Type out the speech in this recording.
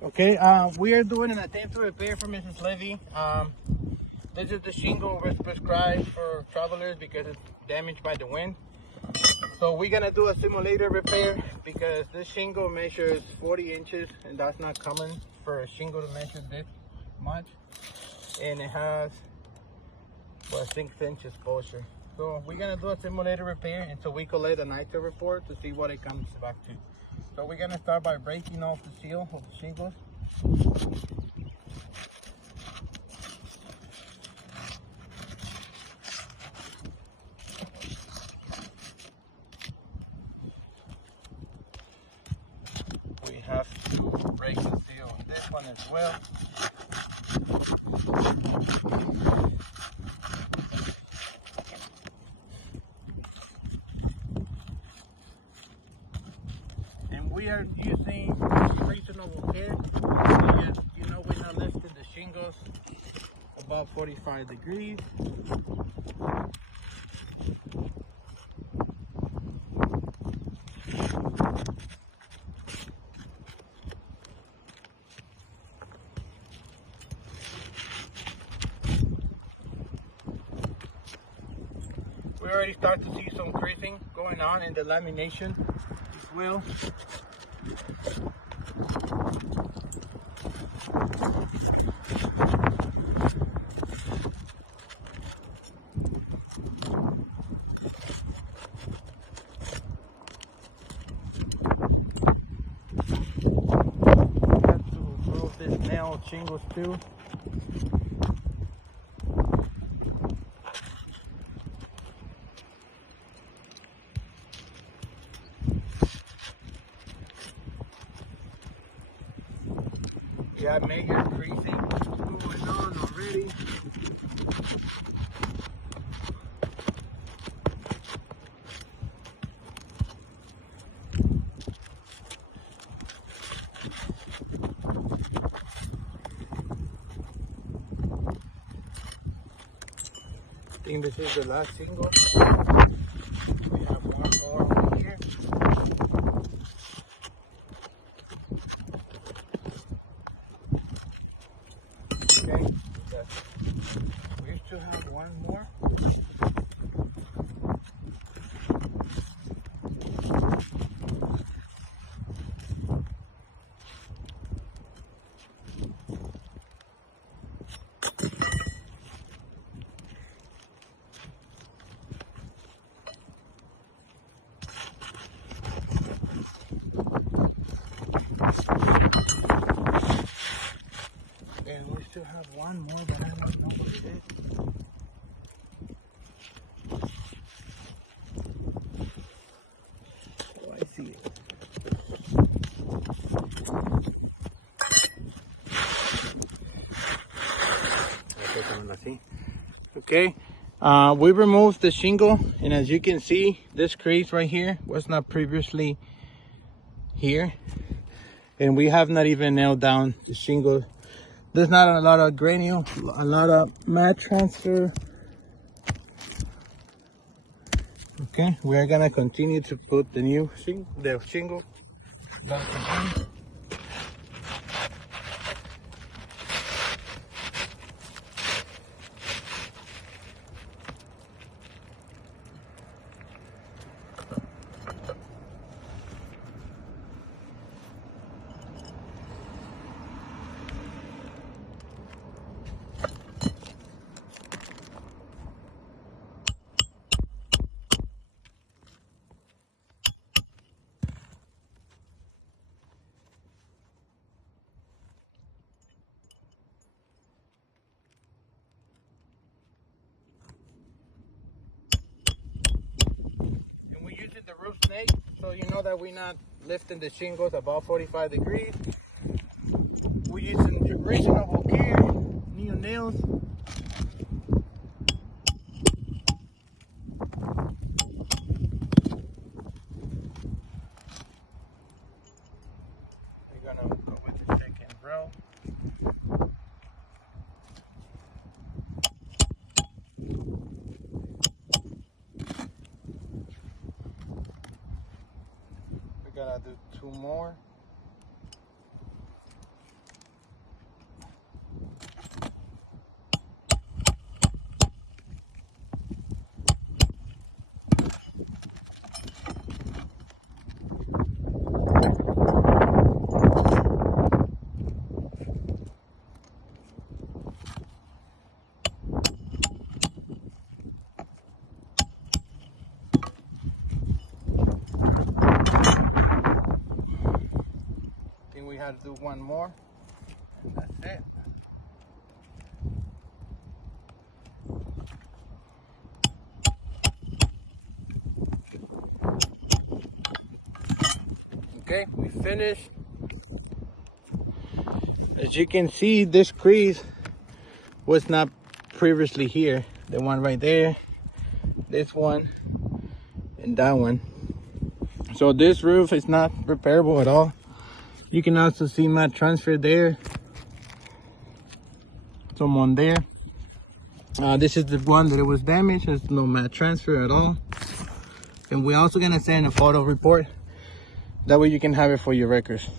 Okay, we are doing an attempt to repair for Mrs. Levy. This is the shingle was prescribed for travelers because it's damaged by the wind. So we're gonna do a simulator repair because this shingle measures 40 inches and that's not common for a shingle to measure this much. And it has, well, 6-inch exposure. So we're gonna do a simulator repair until we collect a NITRO report to see what it comes back to. So we're gonna start by breaking off the seal of the shingles. We have to break the seal on this one as well. And we are using reasonable care because we're not lifting the shingles above 45 degrees. We already start to see some creasing going on in the lamination as well. We have to remove this nail shingles too. We got major creasing going on already. I think this is the last shingle. We have one more over here. Okay, we still have one more. And we still have one more, but I don't know what it is. Oh, I see it. Okay, we removed the shingle, and as you can see, this crease right here was not previously here, and we have not even nailed down the shingle. There's not a lot of granule, a lot of mat transfer. Okay, we are gonna continue to put the new shingle back in. And we're using the roof snake, so you know that we're not lifting the shingles above 45 degrees. We're using reasonable care, new nails. We're gonna go with the second row. We're gonna do two more. think we had to do one more. That's it. Okay, we finished. As you can see, this crease was not previously here. The one right there, this one, and that one. So this roof is not repairable at all. You can also see mat transfer there. Someone there. This is the one that it was damaged. There's no mat transfer at all. And we're also gonna send a photo report. That way you can have it for your records.